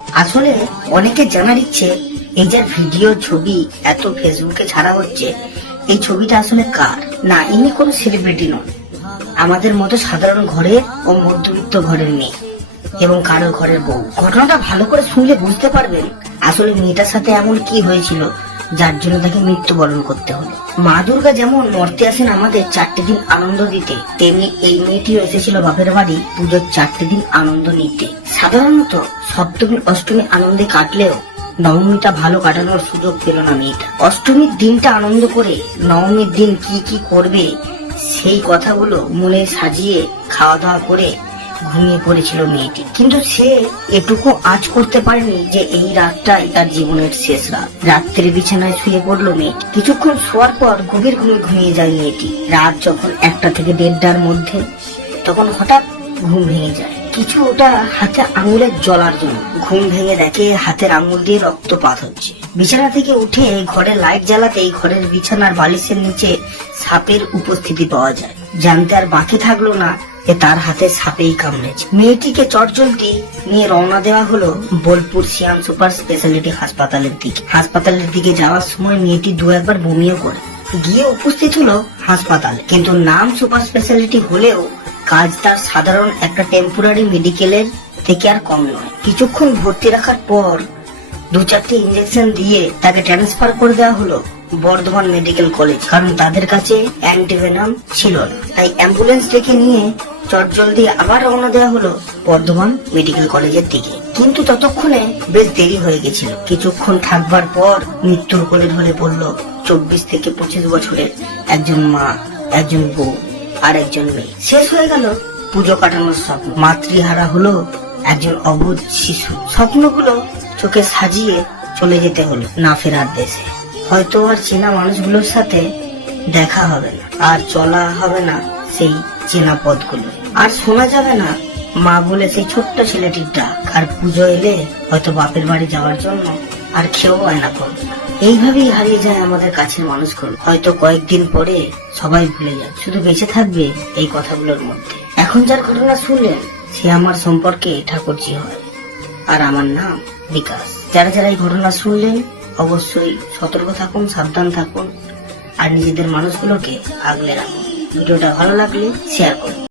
আসলে অনেকে জানার ইচ্ছে, এই যে ভিডিও ছবি এত ফেসবুকে ছাড়া হচ্ছে, এই ছবিটা আসলে কার? না, ইনি কোনো সেলিব্রিটি নন, আমাদের মতো সাধারণ ঘরের ও মধ্যবিত্ত ঘরের মেয়ে এবং কারো ঘরের বউ। ঘটনাটা ভালো করে শুনলে বুঝতে পারবেন আসলে মেয়েটার সাথে এমন কি হয়েছিল যার জন্য তাকে মৃত্যুবরণ করতে হলো। মা দুর্গা যেমন মর্তে আসেন আমাদের 4টে দিন আনন্দ দিতে, তেমনি এই মেয়েটিও এসেছিল বাপের বাড়ি পুজোর 4টে দিন আনন্দ নিতে। সাধারণত সপ্তমী অষ্টমী আনন্দে কাটলেও নবমীটা ভালো কাটানোর সুযোগ পেল না মেয়েটা। অষ্টমীর দিনটা আনন্দ করে নবমীর দিন কি কি করবে সেই কথাগুলো মনে সাজিয়ে খাওয়া দাওয়া করে ঘুমিয়ে পড়েছিল মেয়েটি। কিন্তু সে এটুকু আজ করতে পারেনি যে এই রাতটাই তার জীবনের শেষ রাত। রাত্রে বিছানায় শুয়ে পড়লো মেয়েটি। কিছুক্ষণ শোয়ার পর গভীর ঘুমে ঘুমিয়ে যায় মেয়েটি। রাত যখন 1টা থেকে 1:30টার মধ্যে, তখন হঠাৎ ঘুম ভেঙে যায়। কিছু ওটা হাতে আঙুলের জ্বলার জন্য ঘুম ভেঙে দেখে হাতের আঙুল দিয়ে রক্তপাত হচ্ছে। বিছানা থেকে উঠে ঘরে লাইট জ্বালাতেই ঘরের বিছানার বালিশের নিচে সাপের উপস্থিতি পাওয়া যায়। জানতে আর বাকি থাকলো না যে তার হাতে সাপেই কামড়েছে। মেয়েটিকে চটজলদি নিয়ে রওনা দেওয়া হলো বোলপুর সিয়াম সুপার স্পেশালিটি হাসপাতালের দিকে। হাসপাতালের দিকে যাওয়ার সময় মেয়েটি 2-1 বার বমিও করে গিয়ে উপস্থিত হলো হাসপাতালে। কিন্তু নাম সুপার স্পেশালিটি হলেও কাজ তার সাধারণ একটা টেম্পোরারি মেডিকেলের থেকে আর কম নয়। কিছুক্ষণ ভর্তি রাখার পর 2-4টে ইঞ্জেকশন দিয়ে তাকে ট্রান্সফার করে দেওয়া হলো বর্ধমান মেডিকেল কলেজ, কারণ তাদের কাছে অ্যান্টিভেনাম ছিল না। তাই অ্যাম্বুলেন্স ডেকে নিয়ে চটজলদি আবার রওনা দেওয়া হলো বর্ধমান মেডিকেল কলেজের দিকে। কিন্তু ততক্ষণে বেশ দেরি হয়ে গেছিল। কিছুক্ষণ থাকবার পর মৃত্যুর কোলে ঢলে পড়ল 24 থেকে 25 বছরের একজন মা, একজন বউ আর একজন মেয়ে। শেষ হয়ে গেল পুজো কাটানোর স্বপ্ন। মাতৃহারা হলো একজন অবুঝ শিশু। স্বপ্নগুলো চোখে সাজিয়ে চলে যেতে হলো না ফেরার দেশে। হয়তো আর চেনা মানুষগুলোর সাথে দেখা হবে না, আর চলা হবে না সেই চেনা পথগুলো, আর শোনা যাবে না মা বলে সেই ছোট্ট ছেলেটির ডাক। আর পুজো এলে হয়তো বাপের বাড়ি যাওয়ার জন্য আর খেয়েও বায়না করবে না। এইভাবেই হারিয়ে যায় আমাদের কাছের মানুষগুলো। হয়তো কয়েকদিন পরে সবাই ভুলে যাবে, শুধু বেঁচে থাকবে এই কথাগুলোর মধ্যে। এখন যার ঘটনা শুনলেন সে আমার সম্পর্কে ঠাকুরজি হয়, আর আমার নাম বিকাশ। যারা যারা এই ঘটনা শুনলেন অবশ্যই সতর্ক থাকুন, সাবধান থাকুন, আর নিজেদের মানুষগুলোকে আগলে রাখুন। ভিডিওটা ভালো লাগলে শেয়ার করুন।